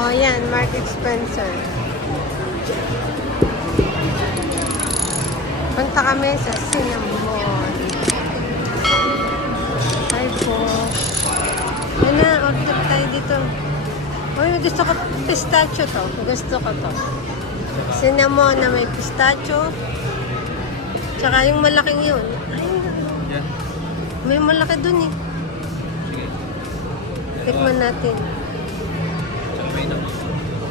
Oh, yan. Mark Spencer. Punta kami sa Cinnamon. Hi po. Yan na. Order tayo dito. Uy, gusto ko pistachio to. Gusto ko to. Cinnamon na may pistachio. Tsaka yung malaking yun. Ay, Yeah. may malaki dun eh. Sige. Tikman natin. Tsaka may naman.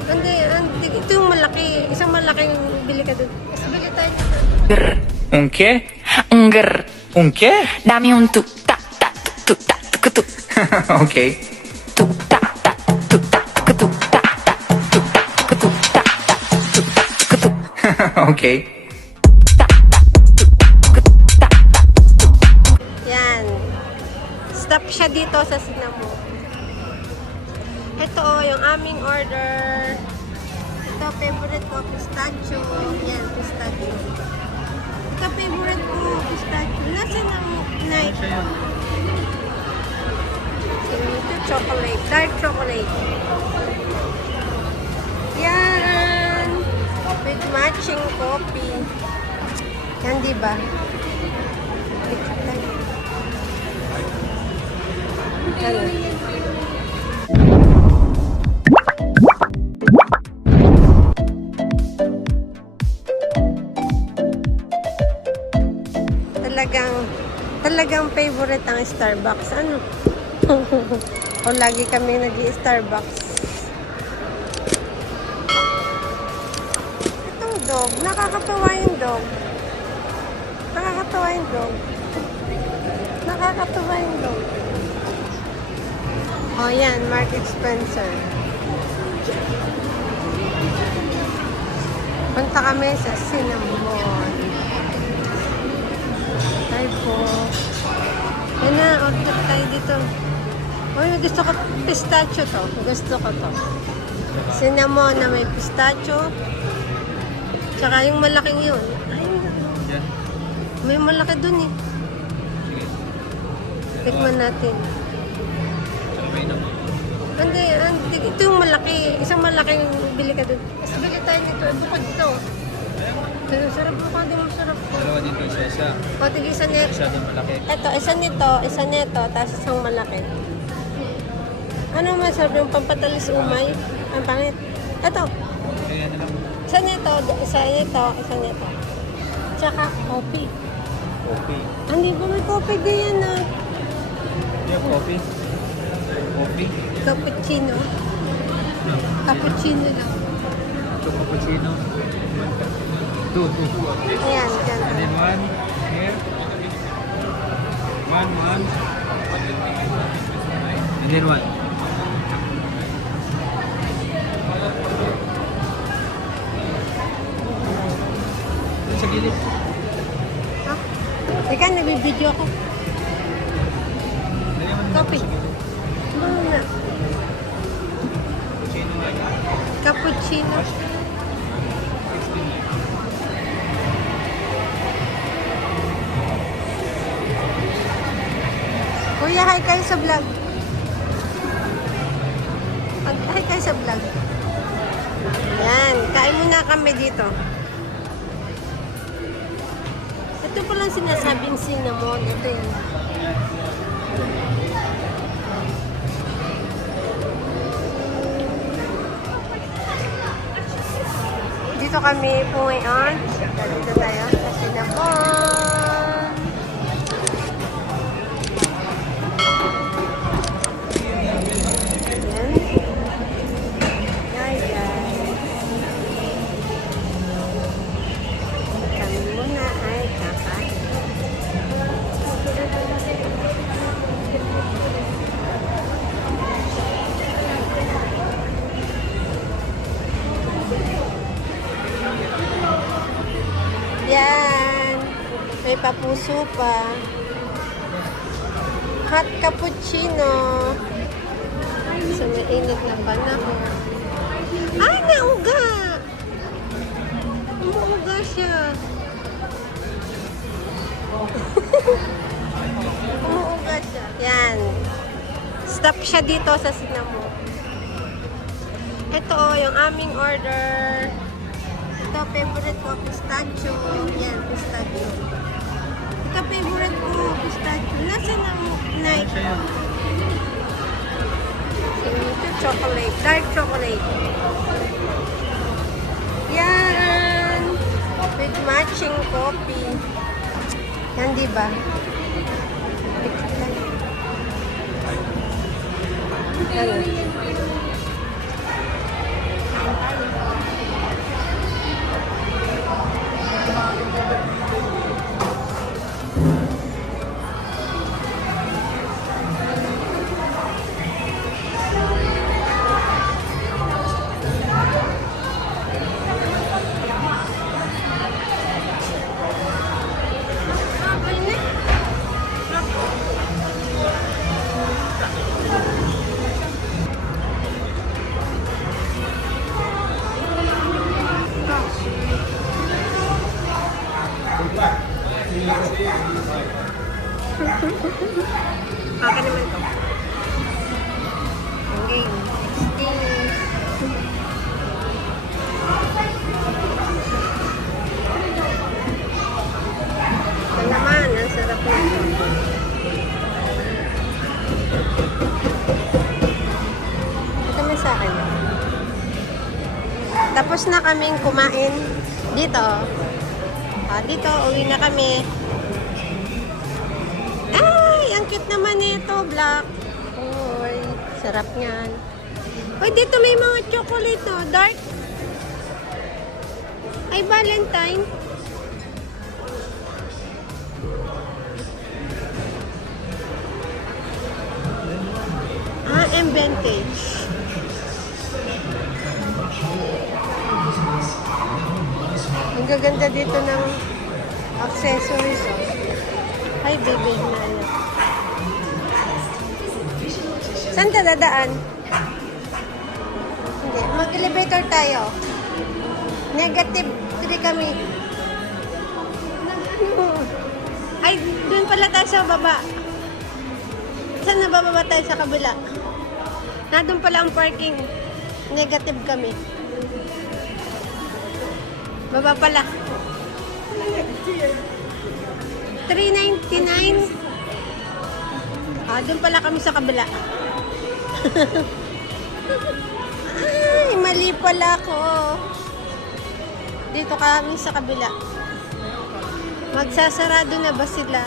Hindi, ito yung malaki. Isang malaking bili ka dun. Mas bili tayo nito. Un qué? Un qué? Dame un tuk tak tak tuk tak tuk tuk Ok. tuk tak tak tuk tak tuk tuk tak tak tuk tak tuk tuk tak tak tuk tak tuk tuk Ok. tak tak tuk tuk tak tak tuk. Yan. Stop siya dito sa Cinnamon. Ito yung aming order. Ito, favorite ko, pistachio. Yan, pistachio. Ito, favorite ko, pistachio. Nasaan ang night? Siya yun. Ito, chocolate. Dark chocolate. Yan. With matching coffee. Yan, diba? Yan. Talagang favorite ang Starbucks. Ano? O lagi kami nag-i-Starbucks. Itong dog. Nakakatawa yung dog. Nakakatawa yung dog. Nakakatawa yung dog. Oh, yan. Mark Spencer. Punta kami sa Cinnamon. Hi po. Yan na, order tayo dito. Uy, gusto ko pistachio to. Gusto ko to. Cinnamon na may pistachio. Tsaka yung malaking yun. Ay, Yeah. may malaki dun eh. Sige. Tikman natin. Tsaka may naman. Hindi, ito yung malaki. Isang malaking bili ka dun. Mas bili tayo nito. Bukod ito. Pero sarap mo ka, di mo sarap ko. Dalawa dito isa-isa. O, tigil isa nito. Masyadong malaki. Ito, isa nito, tapos isang malaki. Ano masarap yung pampatalis umay? Ang pangit. Ito, Kaya na lang. isa nito. Tsaka coffee. Coffee. Hindi ba may coffee ganyan na? Yeah, coffee. Coffee. Cappuccino. Cappuccino lang. Ito cappuccino. Two. Ayan, dyan. And then one here. One. And then one. Sa gilid. Ha? Teka, nabibideo ako. Lagyan mo naman Coffee. sa gilid. Muna. Cappuccino nga. Cappuccino. 16 lang. Kuya, hi kayo sa vlog. Hi kayo sa vlog. Yan, kain muna kami dito. Ito pa lang sinasabing cinnamon. Ito yun. Dito kami po ngayon. Dito tayo sa cinnamon. Yan. Hi guys. Kami muna ay kakain. Yan. May papuso pa. Hot cappuccino. Sa mainit na panahon. Ay, nauga! Umuuga siya. Umuuga siya. Yan. Stop siya dito sa Cinnamon. Ito, yung aming order. Ito, favorite ko, pistachio. Yan, pistachio. Ito, favorite ko, pistachio. Nasaan ang night? Siya yun. Ito, chocolate. Dark chocolate. Yan. With matching coffee. Yan, di ba? Yan. Akin naman to. Okay. Ito naman, ang sarap nito. Ito may sa akin. Tapos na kaming kumain dito. Dito, uwi na kami. Ay, ang cute naman nito, black. Uy, sarap niyan. Uy, dito may mga chocolate, no? Dark. Ay, Valentine. M Vintage. Ang gaganda dito ng accessories, oh. Ay, baby na yan. Saan ka dadaan? Hindi. Mag-elevator tayo. Negative 3 kami. Ay, doon pala tayo sa baba. Saan na bababa tayo sa kabila? Doon pala ang parking. Negative kami. Baba pala. 399. Doon pala kami sa kabila. Ay, mali pala ako. Dito kami sa kabila. Magsasarado na ba sila?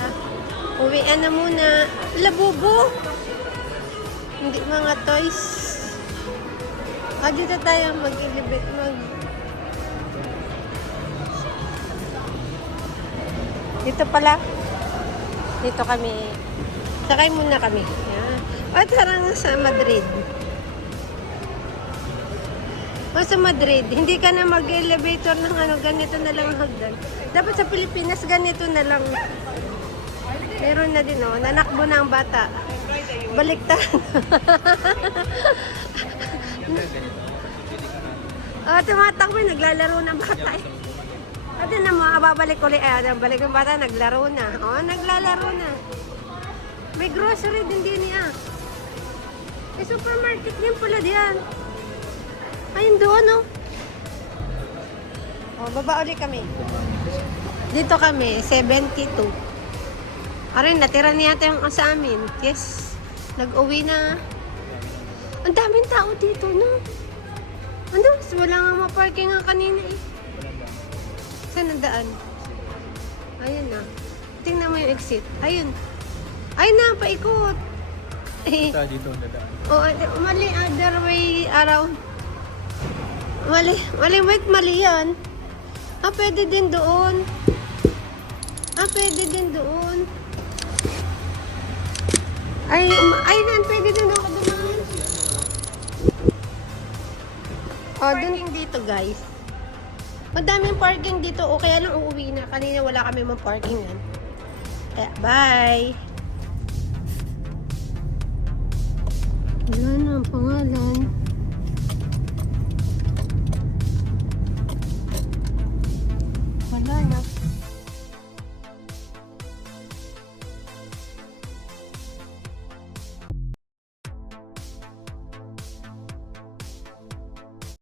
Uwian na muna. Labubo. Hindi mga toys. Dito tayo mag-ilibit. Dito pala. Dito kami. Sakay muna kami. Yan. Tara na sa Madrid. Sa Madrid, hindi ka na mag-elevator ng ganito na lang hagdan. Dapat sa Pilipinas, ganito na lang. Meron na din, nanakbo na ang bata. Baliktad. Tumatakbo, naglalaro ng bata. At na mo, babalik ulit. Balik ang bata, naglaro na. Naglalaro na. May grocery din niya. May supermarket din pala diyan. Ayun doon, baba ulit kami. Dito kami, 72. Aray, natira niya yung sa amin. Yes, nag-uwi na. Ang daming tao dito, no? Ano? Wala nga ma-parking nga kanina eh. Saan ang daan? Ayun na. Tingnan mo yung exit. Ayun. Ayun na, paikot. Basta dito dadaan. Mali, other way around. Mali yan. Pwede din doon. Pwede din doon. Ay, pwede din ako doon. Parking dito, guys. Madaming parking dito. Kaya lang uuwi na. Kanina wala kami mang parkingan. Kaya, bye! Wala na ang pangalan.